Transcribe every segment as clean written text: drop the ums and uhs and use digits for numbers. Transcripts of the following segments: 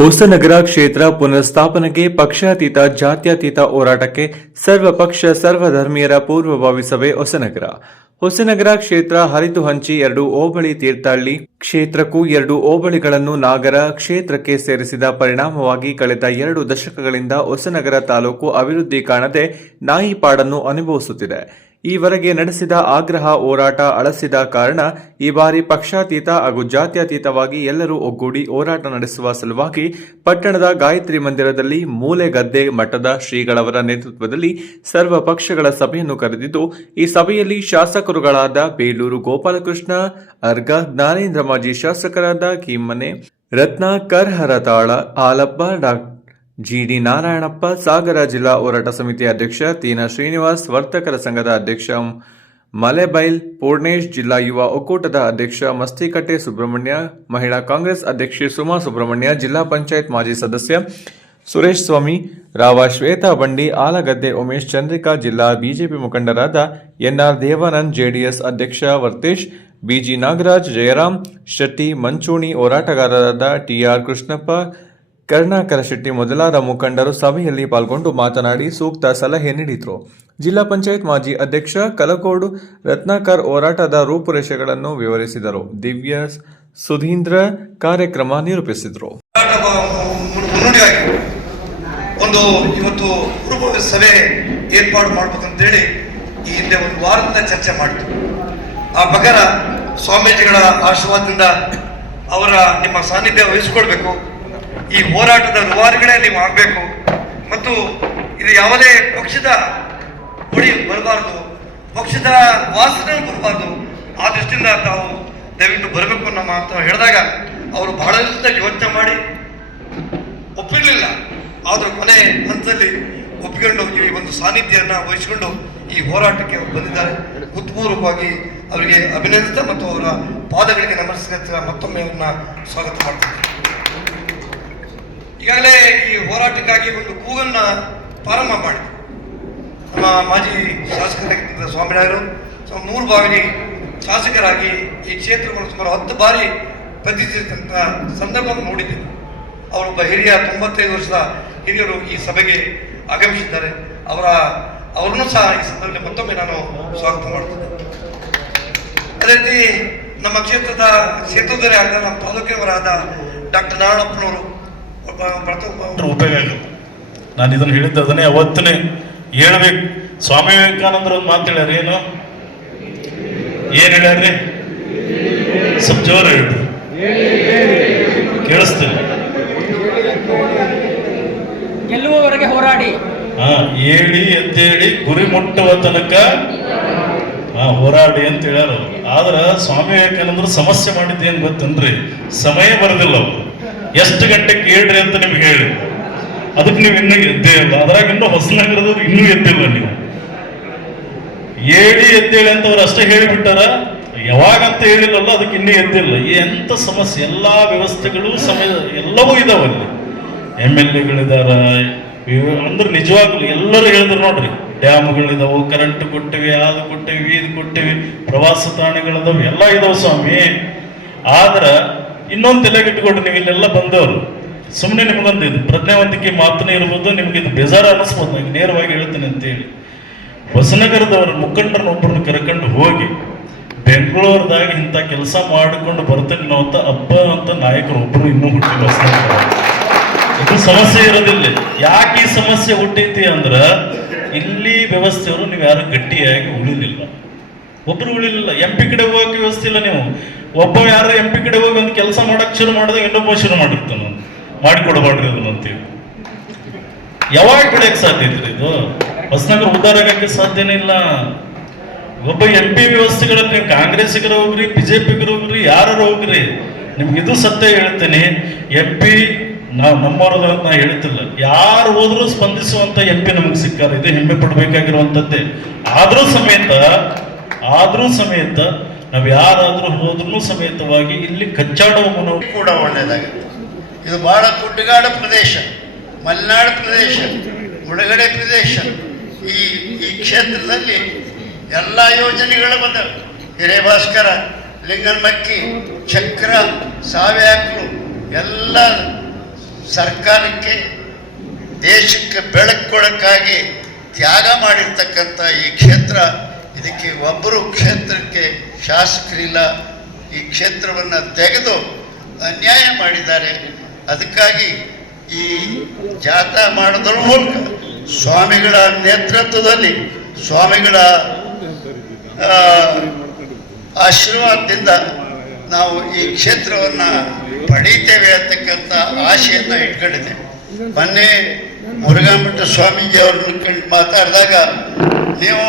ಹೊಸನಗರ ಕ್ಷೇತ್ರ ಪುನರ್ಸ್ಥಾಪನೆಗೆ ಪಕ್ಷಾತೀತ ಜಾತ್ಯತೀತ ಹೋರಾಟಕ್ಕೆ ಸರ್ವಪಕ್ಷ ಸರ್ವಧರ್ಮೀಯರ ಪೂರ್ವಭಾವಿ ಸಭೆ ಹೊಸನಗರ ಕ್ಷೇತ್ರ ಹರಿದು ಹಂಚಿ 2 ಹೋಬಳಿ ತೀರ್ಥಹಳ್ಳಿ ಕ್ಷೇತ್ರಕ್ಕೂ 2 ಹೋಬಳಿಗಳನ್ನು ನಾಗರ ಕ್ಷೇತ್ರಕ್ಕೆ ಸೇರಿಸಿದ ಪರಿಣಾಮವಾಗಿ ಕಳೆದ 2 ದಶಕಗಳಿಂದ ಹೊಸನಗರ ತಾಲೂಕು ಅಭಿವೃದ್ಧಿ ಕಾಣದೆ ನಾಯಿಪಾಡನ್ನು ಅನುಭವಿಸುತ್ತಿದೆ. ಈವರೆಗೆ ನಡೆಸಿದ ಆಗ್ರಹ ಹೋರಾಟ ಅಳಸಿದ ಕಾರಣ ಈ ಬಾರಿ ಪಕ್ಷಾತೀತ ಹಾಗೂ ಜಾತ್ಯತೀತವಾಗಿ ಎಲ್ಲರೂ ಒಗ್ಗೂಡಿ ಹೋರಾಟ ನಡೆಸುವ ಸಲುವಾಗಿ ಪಟ್ಟಣದ ಗಾಯತ್ರಿ ಮಂದಿರದಲ್ಲಿ ಮೂಲೆಗದ್ದೆ ಮಠದ ಶ್ರೀಗಳವರ ನೇತೃತ್ವದಲ್ಲಿ ಸರ್ವ ಪಕ್ಷಗಳ ಸಭೆಯನ್ನು ಕರೆದಿದ್ದು, ಈ ಸಭೆಯಲ್ಲಿ ಶಾಸಕರುಗಳಾದ ಬೇಲೂರು ಗೋಪಾಲಕೃಷ್ಣ ಅರ್ಗ, ಜ್ಞಾನೇಂದ್ರ, ಮಾಜಿ ಶಾಸಕರಾದ ಕಿಮ್ಮನೆ ರತ್ನಾಕರ್, ಹರತಾಳ ಹಾಲಪ್ಪ, ಜಿಡಿ ನಾರಾಯಣಪ್ಪ, ಸಾಗರ ಜಿಲ್ಲಾ ಹೋರಾಟ ಸಮಿತಿ ಅಧ್ಯಕ್ಷ ತೀನಾ ಶ್ರೀನಿವಾಸ್, ವರ್ತಕರ ಸಂಘದ ಅಧ್ಯಕ್ಷ ಮಲೆಬೈಲ್ ಪೂರ್ಣೇಶ್, ಜಿಲ್ಲಾ ಯುವ ಒಕ್ಕೂಟದ ಅಧ್ಯಕ್ಷ ಮಸ್ತಿಕಟ್ಟೆ ಸುಬ್ರಹ್ಮಣ್ಯ, ಮಹಿಳಾ ಕಾಂಗ್ರೆಸ್ ಅಧ್ಯಕ್ಷೆ ಸುಮಾ ಸುಬ್ರಹ್ಮಣ್ಯ, ಜಿಲ್ಲಾ ಪಂಚಾಯತ್ ಮಾಜಿ ಸದಸ್ಯ ಸುರೇಶ್ ಸ್ವಾಮಿ, ರಾವ ಶ್ವೇತಾ ಬಂಡಿ, ಆಲಗದ್ದೆ ಉಮೇಶ್, ಚಂದ್ರಿಕಾ, ಜಿಲ್ಲಾ ಬಿಜೆಪಿ ಮುಖಂಡರಾದ ಎನ್ಆರ್ ದೇವಾನಂದ್, ಜೆಡಿಎಸ್ ಅಧ್ಯಕ್ಷ ವರ್ತೇಶ್, ಬಿಜಿ ನಾಗರಾಜ್, ಜಯರಾಮ್ ಶೆಟ್ಟಿ, ಮಂಚೂಣಿ, ಹೋರಾಟಗಾರರಾದ ಟಿಆರ್ ಕೃಷ್ಣಪ್ಪ, ಕರುಣಾಕರ ಶೆಟ್ಟಿ ಮೊದಲಾದ ಮುಖಂಡರು ಸಭೆಯಲ್ಲಿ ಪಾಲ್ಗೊಂಡು ಮಾತನಾಡಿ ಸೂಕ್ತ ಸಲಹೆ ನೀಡಿದರು. ಜಿಲ್ಲಾ ಪಂಚಾಯತ್ ಮಾಜಿ ಅಧ್ಯಕ್ಷ ಕಲಕೋಡು ರತ್ನಾಕರ್ ಹೋರಾಟದ ರೂಪುರೇಷೆಗಳನ್ನು ವಿವರಿಸಿದರು. ದಿವ್ಯ ಸುಧೀಂದ್ರ ಕಾರ್ಯಕ್ರಮ ನಿರೂಪಿಸಿದರು. ಒಂದು ಇವತ್ತು ಪೂರ್ವಭಾವಿ ಸಭೆ ಏರ್ಪಾಡು ಮಾಡಬೇಕಂತೇಳಿ ಈ ಹಿಂದೆ ಒಂದು ವಾರದಿಂದ ಚರ್ಚೆ ಮಾಡಿದ್ರು. ಆ ಪ್ರಕಾರ ಸ್ವಾಮೀಜಿಗಳ ಆಶೀರ್ವಾದದಿಂದ ಅವರ ನಿಮ್ಮ ಸಾನ್ನಿಧ್ಯ ವಹಿಸಿಕೊಳ್ಬೇಕು, ಈ ಹೋರಾಟದ ರೂವಾರಿಗಳೇ ನೀವು ಆಗಬೇಕು, ಮತ್ತು ಇದು ಯಾವುದೇ ಪಕ್ಷದ ಹೊಡಿ ಬರಬಾರ್ದು, ಪಕ್ಷದ ವಾಸನೆ ಬರಬಾರ್ದು, ಆ ದೃಷ್ಟಿಯಿಂದ ತಾವು ದಯವಿಟ್ಟು ಬರಬೇಕು ನಮ್ಮ ಅಂತ ಹೇಳಿದಾಗ ಅವರು ಬಹಳ ದಿವಸದಲ್ಲಿ ಯೋಚನೆ ಮಾಡಿ ಒಪ್ಪಿರಲಿಲ್ಲ. ಆದರೂ ಕೊನೆ ಹಂತದಲ್ಲಿ ಒಪ್ಪಿಕೊಂಡು ಈ ಒಂದು ಸಾನ್ನಿಧ್ಯವನ್ನು ವಹಿಸಿಕೊಂಡು ಈ ಹೋರಾಟಕ್ಕೆ ಅವರು ಬಂದಿದ್ದಾರೆ. ಹೃತ್ಪೂರ್ವಕವಾಗಿ ಅವರಿಗೆ ಅಭಿನಂದಿಸ್ತಾ ಮತ್ತು ಅವರ ಪಾದಗಳಿಗೆ ನಮಸ್ಕರಿಸ್ತಾ ಮತ್ತೊಮ್ಮೆ ಅವ್ರನ್ನ ಸ್ವಾಗತ ಮಾಡ್ತಾರೆ. ಈಗಾಗಲೇ ಈ ಹೋರಾಟಕ್ಕಾಗಿ ಒಂದು ಕೂಗನ್ನ ಪ್ರಾರಂಭ ಮಾಡಿದ್ರು ನಮ್ಮ ಮಾಜಿ ಶಾಸಕರಾಗಿದ್ದ ಸ್ವಾಮಿರಾಯರು. 3 ಬಾರಿ ಶಾಸಕರಾಗಿ ಈ ಕ್ಷೇತ್ರವನ್ನು ಸುಮಾರು 10 ಬಾರಿ ಪ್ರತಿನಿಧಿಸಿದಂಥ ಸಂದರ್ಭವನ್ನು ನೋಡಿದ್ದೇವೆ. ಅವರೊಬ್ಬ ಹಿರಿಯ 95 ವರ್ಷದ ಹಿರಿಯರು ಈ ಸಭೆಗೆ ಆಗಮಿಸಿದ್ದಾರೆ. ಅವರನ್ನು ಸಹ ಈ ಸಂದರ್ಭದಲ್ಲಿ ಮತ್ತೊಮ್ಮೆ ನಾನು ಸ್ವಾಗತ ಮಾಡ್ತೇನೆ. ಅದೇ ರೀತಿ ನಮ್ಮ ಕ್ಷೇತ್ರದವರೇ ಆದ ನಮ್ಮ ತಾಲೂಕಿನವರಾದ ಡಾಕ್ಟರ್ ನಾರಾಯಣಪ್ಪನವರು ಉಪಯೋಗ ಇಲ್ಲ. ನಾನು ಇದನ್ನು ಹೇಳಿದ್ದೆ, ಅದನ್ನೇ ಅವತ್ತನೇ ಹೇಳ್ಬೇಕು. ಸ್ವಾಮಿ ವಿವೇಕಾನಂದರು ಒಂದು ಮಾತು ಹೇಳ್ಯಾರ, ಏನ್ ಹೇಳ್ಯಾರ್ರಿ? ಸ್ವಲ್ಪ ಜೋರ ಹೇಳಿ, ಕೇಳಿಸ್ತೀನಿ. ಗೆಲ್ಲುವವರೆಗೆ ಹೋರಾಡಿ, ಹೇಳಿ ಎದ್ದೇಳಿ ಗುರಿ ಮುಟ್ಟುವ ತನಕ ಹೋರಾಡಿ ಅಂತ ಹೇಳ್ಯಾರ ಅವರು. ಆದ್ರ ಸ್ವಾಮಿ ವಿವೇಕಾನಂದರು ಸಮಸ್ಯೆ ಮಾಡಿದ್ದೇನು ಗೊತ್ತನ್ರಿ? ಸಮಯ ಬರೋದಿಲ್ಲ ಅವರು. ಎಷ್ಟು ಗಂಟೆಗೆ ಹೇಳ್ರಿ ಅಂತ ನಿಮ್ಗೆ ಹೇಳಿ, ಅದಕ್ಕೆ ನೀವು ಇನ್ನೂ ಎದ್ದೇ ಇಲ್ಲ. ಅದ್ರಾಗ ಇನ್ನೂ ಹೊಸನಗರದವ್ರು ಇನ್ನೂ ಎದ್ದಿಲ್ಲ. ನೀವು ಹೇಳಿ ಎದ್ದೇಳಿ ಅಂತ ಅವ್ರು ಅಷ್ಟೇ ಹೇಳಿಬಿಟ್ಟಾರ, ಯಾವಾಗಂತ ಹೇಳಿಲ್ಲಲ್ಲ, ಅದಕ್ಕೆ ಇನ್ನೂ ಎದ್ದಿಲ್ಲ. ಎಂತ ಸಮಸ್ಯೆ, ಎಲ್ಲಾ ವ್ಯವಸ್ಥೆಗಳು ಎಲ್ಲವೂ ಇದಾವಲ್ಲಿ. MLA ಅಂದ್ರೆ ನಿಜವಾಗ್ಲು ಎಲ್ಲರೂ ಹೇಳಿದ್ರು ನೋಡ್ರಿ, ಡ್ಯಾಮ್ಗಳಿದಾವು, ಕರೆಂಟ್ ಕೊಟ್ಟಿವಿ, ಅದು ಕೊಟ್ಟಿವಿ, ಇದು ಕೊಟ್ಟಿವಿ, ಪ್ರವಾಸ ತಾಣಗಳಿದಾವೆ, ಎಲ್ಲ ಇದಾವ ಸ್ವಾಮಿ. ಆದ್ರ ಇನ್ನೊಂದು ತಲೆಗಿಟ್ಕೊಂಡು ನೀವು ಇಲ್ಲೆಲ್ಲ ಬಂದವರು ಸುಮ್ಮನೆ ನಿಮ್ಗೊಂದು ಇದು ಪ್ರಜ್ಞಾವಂತಿಕೆ ಮಾತನೇ ಇರ್ಬೋದು, ನಿಮ್ಗೆ ಇದು ಬೇಜಾರು ಅನ್ನಿಸ್ಬೋದು. ನಾನು ನೇರವಾಗಿ ಹೇಳ್ತೇನೆ ಅಂತೇಳಿ ಹೊಸನಗರದವರ ಮುಖಂಡರನ್ನೊಬ್ಬರನ್ನ ಕರ್ಕೊಂಡು ಹೋಗಿ ಬೆಂಗಳೂರದಾಗ ಇಂಥ ಕೆಲಸ ಮಾಡಿಕೊಂಡು ಬರ್ತೇನೆ ನಾವು ಅಂತ ಹಬ್ಬ ಅಂತ ನಾಯಕರು ಒಬ್ಬರು ಇನ್ನೂ ಹುಟ್ಟಿಲ್ಲ ಹೊಸನಗರ. ಇದು ಸಮಸ್ಯೆ ಇರೋದಿಲ್ಲ. ಯಾಕೆ ಈ ಸಮಸ್ಯೆ ಹುಟ್ಟೈತಿ ಅಂದ್ರ ಇಲ್ಲಿ ವ್ಯವಸ್ಥೆಯವರು ನೀವು ಯಾರು ಗಟ್ಟಿಯಾಗಿ ಉಳಿಲಿಲ್ಲ, ಒಬ್ರು ಉಳಿಲಿಲ್ಲ. MP ಕಡೆ ಹೋಗಕ್ಕೆ ವ್ಯವಸ್ಥೆ ಇಲ್ಲ. ನೀವು ಒಬ್ಬ ಯಾರು MP ಕಡೆ ಹೋಗಿ ಒಂದು ಕೆಲಸ ಮಾಡಕ್ ಶುರು ಮಾಡಿದಾಗ ಇನ್ನೊಬ್ಬ ಶುರು ಮಾಡಿರ್ತಾನ, ಮಾಡಿಕೊಡ್ಬಾಡ್ರಿ ಅದನ್ನಂತೀವಿ. ಯಾವಾಗ ಬೆಳೆಯಕ್ಕೆ ಸಾಧ್ಯ ಐತ್ರಿ? ಇದು ಹೊಸನಗರ ಉದ್ಧಾರ ಆಗಕ್ಕೆ ಸಾಧ್ಯನೇ ಇಲ್ಲ. ಒಬ್ಬ MP ವ್ಯವಸ್ಥೆಗಳಲ್ಲಿ ನೀವು ಕಾಂಗ್ರೆಸ್ಸಿಗರು ಹೋಗ್ರಿ, BJPಗರು ಹೋಗ್ರಿ, ಯಾರು ಹೋಗ್ರಿ, ನಿಮ್ಗೆ ಇದು ಸತ್ಯ ಹೇಳ್ತೇನೆ. MP ನಮ್ಮವ್ರದ ನಾ ಹೇಳ್ತಿಲ್ಲ, ಯಾರು ಹೋದ್ರೂ ಸ್ಪಂದಿಸುವಂತ MP ನಮ್ಗೆ ಸಿಕ್ಕಾರ. ಇದು ಹೆಮ್ಮೆ ಪಡ್ಬೇಕಾಗಿರುವಂತದ್ದೇ. ಆದ್ರೂ ಸಮೇತ ನಾವು ಯಾರಾದ್ರೂ ಹೋದ್ರೂ ಸಮೇತವಾಗಿ ಇಲ್ಲಿ ಕಚ್ಚಾಡುವ ಮನೋಭಾವ ಕೂಡ ಒಳ್ಳೆಯದಾಗುತ್ತೆ. ಇದು ಬಹಳ ಗುಡ್ಡಗಾಡ ಪ್ರದೇಶ, ಮಲೆನಾಡು ಪ್ರದೇಶ, ಮುಳುಗಡೆ ಪ್ರದೇಶ. ಈ ಕ್ಷೇತ್ರದಲ್ಲಿ ಎಲ್ಲ ಯೋಜನೆಗಳು ಬಂದವು. ಹಿರೇಭಾಸ್ಕರ, ಲಿಂಗನಮಕ್ಕಿ, ಚಕ್ರ, ಸಾವ್ಯಾಕ್ರು ಎಲ್ಲ ಸರ್ಕಾರಕ್ಕೆ ದೇಶಕ್ಕೆ ಬೆಳಕು ಕೊಡೋಕ್ಕಾಗಿ ತ್ಯಾಗ ಮಾಡಿರ್ತಕ್ಕಂಥ ಈ ಕ್ಷೇತ್ರ, ಇದಕ್ಕೆ ಒಬ್ಬರು ಕ್ಷೇತ್ರಕ್ಕೆ ಶಾಸಕರಿಲ್ಲ. ಈ ಕ್ಷೇತ್ರವನ್ನು ತೆಗೆದು ಅನ್ಯಾಯ ಮಾಡಿದ್ದಾರೆ. ಅದಕ್ಕಾಗಿ ಈ ಜಾಥಾ ಮಾಡೋದ್ರ ಮೂಲಕ ಸ್ವಾಮಿಗಳ ನೇತೃತ್ವದಲ್ಲಿ, ಸ್ವಾಮಿಗಳ ಆಶೀರ್ವಾದದಿಂದ ನಾವು ಈ ಕ್ಷೇತ್ರವನ್ನು ಪಡೀತೇವೆ ಅಂತಕ್ಕಂಥ ಆಶೆಯನ್ನು ಇಟ್ಕೊಂಡಿದೆ. ಮೊನ್ನೆ ಮುರುಘಾಮಠ ಸ್ವಾಮೀಜಿ ಅವ್ರನ್ನ ಕಂಡು ಮಾತಾಡಿದಾಗ, ನೀವು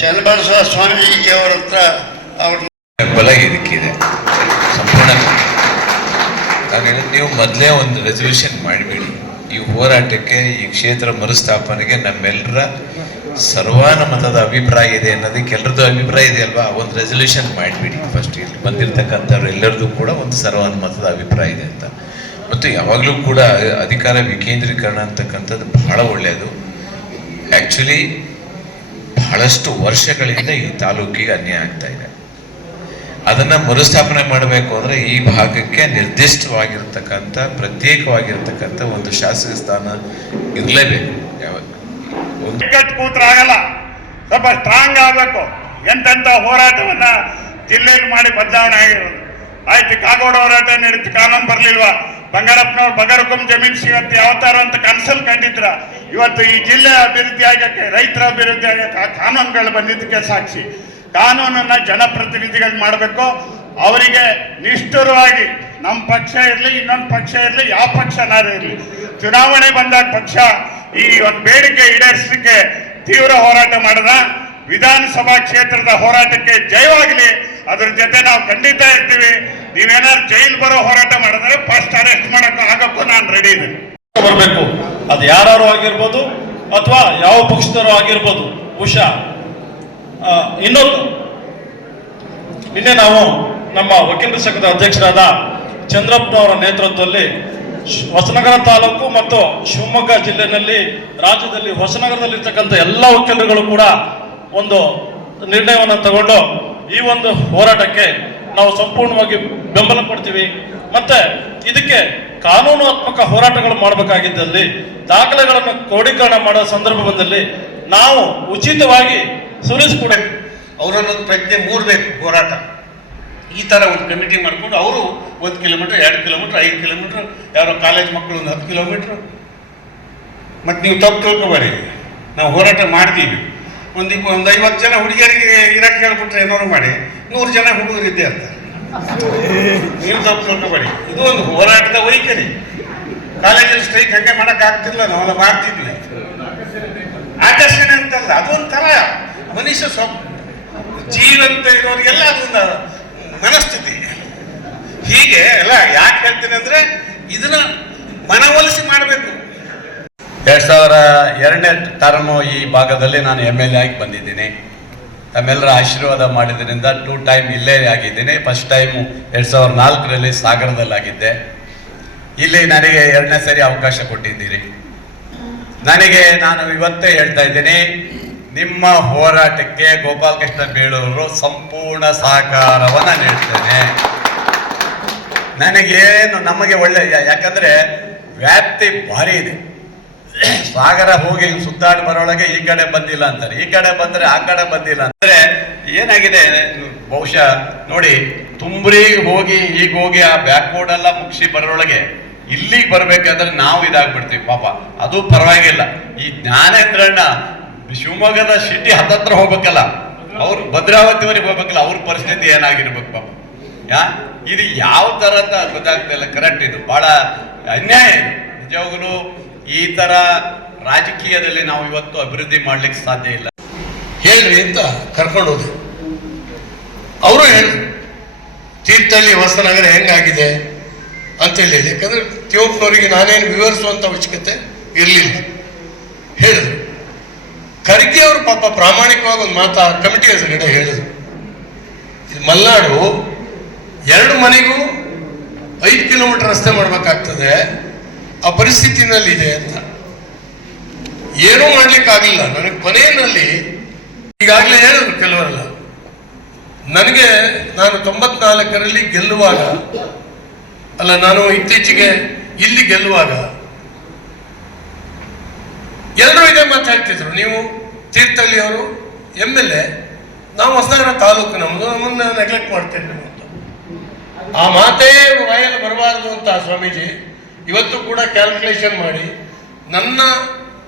ಚನ್ನಬಸವ ಸ್ವಾಮೀಜಿ ಅವರ ಹತ್ರ ಅವ್ರ ಬಲ ಇದಕ್ಕಿದೆ ಸಂಪೂರ್ಣ. ನಾನು ಹೇಳಿದ್ದು, ನೀವು ಮೊದಲೇ ಒಂದು ರೆಸಲ್ಯೂಷನ್ ಮಾಡಿಬಿಡಿ. ಈ ಹೋರಾಟಕ್ಕೆ, ಈ ಕ್ಷೇತ್ರ ಮರುಸ್ಥಾಪನೆಗೆ ನಮ್ಮೆಲ್ಲರ ಸರ್ವಾನುಮತದ ಅಭಿಪ್ರಾಯ ಇದೆ ಅನ್ನೋದಕ್ಕೆ ಎಲ್ಲರದ್ದು ಅಭಿಪ್ರಾಯ ಇದೆ ಅಲ್ವಾ? ಒಂದು ರೆಸಲ್ಯೂಷನ್ ಮಾಡಿಬಿಡಿ ಫಸ್ಟ್. ಇಲ್ಲಿ ಬಂದಿರತಕ್ಕಂಥವ್ರು ಎಲ್ಲರದ್ದು ಕೂಡ ಒಂದು ಸರ್ವಾನುಮತದ ಅಭಿಪ್ರಾಯ ಇದೆ ಅಂತ. ಮತ್ತು ಯಾವಾಗಲೂ ಕೂಡ ಅಧಿಕಾರ ವಿಕೇಂದ್ರೀಕರಣ ಅಂತಕ್ಕಂಥದ್ದು ಬಹಳ ಒಳ್ಳೆಯದು. ಆ್ಯಕ್ಚುಲಿ ಬಹಳಷ್ಟು ವರ್ಷಗಳಿಂದ ಈ ತಾಲೂಕಿಗೆ ಅನ್ಯಾಯ ಆಗ್ತಾ ಇದೆ. ಅದನ್ನು ಮರುಸ್ಥಾಪನೆ ಮಾಡಬೇಕು ಅಂದರೆ ಈ ಭಾಗಕ್ಕೆ ನಿರ್ದಿಷ್ಟವಾಗಿರ್ತಕ್ಕಂಥ, ಪ್ರತ್ಯೇಕವಾಗಿರ್ತಕ್ಕಂಥ ಒಂದು ಶಾಸಕ ಸ್ಥಾನ ಇರಲೇಬೇಕು. ಟಿಕೆಟ್ ಕೂತ್ರ ಆಗಲ್ಲ, ಸ್ವಲ್ಪ ಸ್ಟ್ರಾಂಗ್ ಆಗಬೇಕು. ಎಂತೆಂಥ ಹೋರಾಟವನ್ನ ಜಿಲ್ಲೆಯಲ್ಲಿ ಮಾಡಿ ಬದಲಾವಣೆ ಆಗಿರೋದು ಆಯ್ತು. ಕಾಗೋಡು ಹೋರಾಟ ನಡೀತು, ಕಾನೂನು ಬರಲಿಲ್ವಾ? ಬಂಗಾರಪ್ಪನವ್ರು ಬಗರಕುಂ ಜಮೀನ್ ಸಿಗತ್ತೆ ಯಾವತ್ತಾರು ಅಂತ ಕನಸಲ್ಲಿ ಕಂಡಿದ್ರ. ಇವತ್ತು ಈ ಜಿಲ್ಲೆ ಅಭಿವೃದ್ಧಿ ಆಗಕ್ಕೆ, ರೈತರ ಅಭಿವೃದ್ಧಿ ಆಗಕ್ಕೆ ಕಾನೂನುಗಳು ಬಂದಿದ್ದಕ್ಕೆ ಸಾಕ್ಷಿ. ಕಾನೂನನ್ನ ಜನಪ್ರತಿನಿಧಿಗಳು ಮಾಡಬೇಕು. ಅವರಿಗೆ ನಿಷ್ಠುರವಾಗಿ ನಮ್ಮ ಪಕ್ಷ ಇರಲಿ, ಇನ್ನೊಂದು ಪಕ್ಷ ಇರಲಿ, ಯಾವ ಪಕ್ಷನಾರು ಇರಲಿ, ಚುನಾವಣೆ ಬಂದಾಗ ಪಕ್ಷ ಈ ಒಂದು ಬೇಡಿಕೆ ಈಡೇರಿಸಲಿಕ್ಕೆ ತೀವ್ರ ಹೋರಾಟ ಮಾಡಿದ. ವಿಧಾನಸಭಾ ಕ್ಷೇತ್ರದ ಹೋರಾಟಕ್ಕೆ ಜಯವಾಗಲಿ. ಅದ್ರ ಜೊತೆ ನಾವು ಖಂಡಿತ ಇರ್ತೀವಿ. ನೀವೇನಾದ್ರು ಜೈಲ್ ಬರೋ ಹೋರಾಟ ಮಾಡಿದ್ರೆ ಫಸ್ಟ್ ಅರೆಸ್ಟ್ ಮಾಡಕ್ಕೆ ಆಗಕ್ಕೂ ನಾನು ರೆಡಿ ಇದ್ದೀನಿ. ಬರಬೇಕು. ಅದು ಯಾರು ಆಗಿರ್ಬೋದು ಅಥವಾ ಯಾವ ಪಕ್ಷದವರು ಆಗಿರ್ಬೋದು. ಉಷಾ ಇನ್ನೊಂದು, ನಿನ್ನೆ ನಾವು ನಮ್ಮ ವಕೀಲರ ಸಂಘದ ಅಧ್ಯಕ್ಷರಾದ ಚಂದ್ರಪ್ಪನವರ ನೇತೃತ್ವದಲ್ಲಿ ಹೊಸನಗರ ತಾಲೂಕು ಮತ್ತು ಶಿವಮೊಗ್ಗ ಜಿಲ್ಲೆಯಲ್ಲಿ, ರಾಜ್ಯದಲ್ಲಿ ಹೊಸನಗರದಲ್ಲಿರ್ತಕ್ಕಂಥ ಎಲ್ಲ ವಕೀಲರುಗಳು ಕೂಡ ಒಂದು ನಿರ್ಣಯವನ್ನು ತಗೊಂಡು ಈ ಒಂದು ಹೋರಾಟಕ್ಕೆ ನಾವು ಸಂಪೂರ್ಣವಾಗಿ ಬೆಂಬಲ ಕೊಡ್ತೀವಿ. ಮತ್ತೆ ಇದಕ್ಕೆ ಕಾನೂನಾತ್ಮಕ ಹೋರಾಟಗಳು ಮಾಡಬೇಕಾಗಿದ್ದಲ್ಲಿ, ದಾಖಲೆಗಳನ್ನು ಕ್ರೋಢೀಕರಣ ಮಾಡೋ ಸಂದರ್ಭದಲ್ಲಿ ನಾವು ಉಚಿತವಾಗಿ ಸುರಿಸ್ಕೊಡಬೇಕು. ಅವರನ್ನೊಂದು ಪ್ರಜ್ಞೆ ಮೂಡಬೇಕು. ಹೋರಾಟ ಈ ಥರ ಒಂದು ಕಮಿಟಿ ಮಾಡಿಕೊಂಡು ಅವರು 1 ಕಿಲೋಮೀಟ್ರ್, 2 ಕಿಲೋಮೀಟ್ರ್, 5 ಕಿಲೋಮೀಟ್ರ್, ಯಾರೋ ಕಾಲೇಜ್ ಮಕ್ಕಳು ಒಂದು 10 ಕಿಲೋಮೀಟ್ರು. ಮತ್ತು ನೀವು ತಪ್ಪು ತಿಳ್ಕೊಬೇಡಿ, ನಾವು ಹೋರಾಟ ಮಾಡ್ತೀವಿ. ಒಂದು 50 ಜನ ಹುಡುಗಿಯರಿಗೆ ಇರಕ್ಕೆ ಹೇಳ್ಬಿಟ್ರೆ ಏನಾದ್ರು ಮಾಡಿ 100 ಜನ ಹುಡುಗರು ಇದ್ದೇ ಇರ್ತಾರೆ. ನೀವು ತಪ್ಪು ತಿಳ್ಕೊಬೇಡಿ, ಇದು ಒಂದು ಹೋರಾಟದ ವೈಖರಿ. ಕಾಲೇಜಲ್ಲಿ ಸ್ಟ್ರೈಕ್ ಹಂಗೆ ಮಾಡೋಕ್ಕಾಗ್ತಿಲ್ಲ, ನಾವೆಲ್ಲ ಮಾಡ್ತಿದ್ವಿ. ಆಕರ್ಷಣೆ ಅಂತಲ್ಲ, ಅದೊಂಥರ ಮನುಷ್ಯ ಜೀವಂತ ಇರೋರಿಗೆಲ್ಲ ಅದೊಂದು ಮನಸ್ಥಿತಿ. ಹೀಗೆ ಎಲ್ಲ ಯಾಕೆ ಹೇಳ್ತೀನಿ ಅಂದರೆ, ಇದನ್ನ ಮನವೊಲಿಸಿ ಮಾಡಬೇಕು. 2002ನೇ ಟರ್ಮು ಈ ಭಾಗದಲ್ಲಿ ನಾನು MLA ಆಗಿ ಬಂದಿದ್ದೀನಿ. ತಮ್ಮೆಲ್ಲರ ಆಶೀರ್ವಾದ ಮಾಡಿದ್ರಿಂದ 2 ಟೈಮ್ ಇಲ್ಲೇ ಆಗಿದ್ದೀನಿ. ಫಸ್ಟ್ ಟೈಮು 2004ರಲ್ಲಿ ಸಾಗರದಲ್ಲಾಗಿದ್ದೆ. ಇಲ್ಲಿ ನನಗೆ 2ನೇ ಸರಿ ಅವಕಾಶ ಕೊಟ್ಟಿದ್ದೀರಿ. ನಾನು ಇವತ್ತೇ ಹೇಳ್ತಾ ಇದ್ದೀನಿ, ನಿಮ್ಮ ಹೋರಾಟಕ್ಕೆ ಗೋಪಾಲಕೃಷ್ಣ ಬೇಳೂರು ಸಂಪೂರ್ಣ ಸಹಕಾರವನ್ನು ನೀಡ್ತೇನೆ. ನಮಗೆ ಒಳ್ಳೆ, ಯಾಕಂದ್ರೆ ವ್ಯಾಪ್ತಿ ಭಾರಿ ಇದೆ. ಸಾಗರ ಹೋಗಿ ಸುತ್ತಾಡಿ ಬರೋಳಗೆ ಈ ಕಡೆ ಬಂದಿಲ್ಲ ಅಂತಾರೆ, ಈ ಕಡೆ ಬಂದ್ರೆ ಆ ಕಡೆ ಬಂದಿಲ್ಲ ಅಂದ್ರೆ ಏನಾಗಿದೆ ಬಹುಶಃ ನೋಡಿ, ತುಂಬ್ರಿಗೆ ಹೋಗಿ ಈಗ ಹೋಗಿ ಆ ಬ್ಯಾಕ್ವರ್ಡ್ ಎಲ್ಲ ಮುಗಿಸಿ ಬರೋಳಗೆ ಇಲ್ಲಿಗೆ ಬರ್ಬೇಕಾದ್ರೆ ನಾವು ಇದಾಗ್ಬಿಡ್ತೀವಿ ಪಾಪ. ಅದು ಪರವಾಗಿಲ್ಲ. ಈ ಜ್ಞಾನೇಂದ್ರಣ್ಣ ಶಿವಮೊಗ್ಗದ ಸಿಟಿ ಹತ್ತತ್ರ ಹೋಗ್ಬೇಕಲ್ಲ, ಅವ್ರು ಭದ್ರಾವತಿವರೆಗೆ ಹೋಗ್ಬೇಕಲ್ಲ, ಅವ್ರ ಪರಿಸ್ಥಿತಿ ಏನಾಗಿರ್ಬೇಕು ಪಾಪ. ಇದು ಯಾವ ತರ ಅಂತ ಗೊತ್ತಾಗ್ತಾ ಇಲ್ಲ. ಕರೆಕ್ಟ್, ಇದು ಬಹಳ ಅನ್ಯಾಯ. ನಿಜವಾಗಲೂ ಈ ತರ ರಾಜಕೀಯದಲ್ಲಿ ನಾವು ಇವತ್ತು ಅಭಿವೃದ್ಧಿ ಮಾಡ್ಲಿಕ್ಕೆ ಸಾಧ್ಯ ಇಲ್ಲ. ಹೇಳ್ರಿ ಅಂತ ಕರ್ಕೊಂಡು ಹೋದೆ. ಅವರು ಹೇಳಿದ್ರು ತೀರ್ಥಹಳ್ಳಿ ಹೊಸನಗರ ಹೆಂಗಾಗಿದೆ ಅಂತೇಳಿ. ಯಾಕಂದ್ರೆ ತಿಮ್ಮಪ್ಪನವರಿಗೆ ನಾನೇನು ವಿವರಿಸುವಂತ ಅವಶ್ಯಕತೆ ಇರಲಿಲ್ಲ. ಹೇಳಿದ್ರು. ಖರ್ಗೆ ಅವರು ಪಾಪ ಪ್ರಾಮಾಣಿಕವಾಗಿ ಒಂದು ಮಾತು ಆ ಕಮಿಟಿ ಎದುರುಗಡೆ ಹೇಳಿದ್ರು, ಇದು ಮಲೆನಾಡು 2 ಮನೆಗೂ 5 ಕಿಲೋಮೀಟರ್ ರಸ್ತೆ ಮಾಡ್ಬೇಕಾಗ್ತದೆ, ಆ ಪರಿಸ್ಥಿತಿನಲ್ಲಿ ಇದೆ ಅಂತ. ಏನೂ ಮಾಡ್ಲಿಕ್ಕಾಗಲಿಲ್ಲ. ನನಗೆ ಕೊನೆಯಲ್ಲಿ ಈಗಾಗಲೇ ಹೇಳಿದ್ರು ಕೆಲವರೆಲ್ಲ, ನನಗೆ ನಾನು 94ರಲ್ಲಿ ಗೆಲ್ಲುವಾಗ, ಅಲ್ಲ ನಾನು ಇತ್ತೀಚೆಗೆ ಇಲ್ಲಿ ಗೆಲ್ಲುವಾಗ ಎಲ್ಲರೂ ಇದೇ ಮಾತಾಡ್ತಿದ್ರು, ನೀವು ತೀರ್ಥಹಳ್ಳಿ ಅವರು MLA, ನಾವು ಹೊಸನಗರ ತಾಲೂಕು ನಮ್ಮನ್ನ ನೆಗ್ಲೆಕ್ಟ್ ಮಾಡ್ತಿದ್ವಿ ಅಂತ. ಆ ಮಾತೇ ವಾಯಲ್ಲಿ ಬರಬಾರ್ದು ಅಂತ ಸ್ವಾಮೀಜಿ ಇವತ್ತು ಕೂಡ ಕ್ಯಾಲ್ಕುಲೇಷನ್ ಮಾಡಿ ನನ್ನ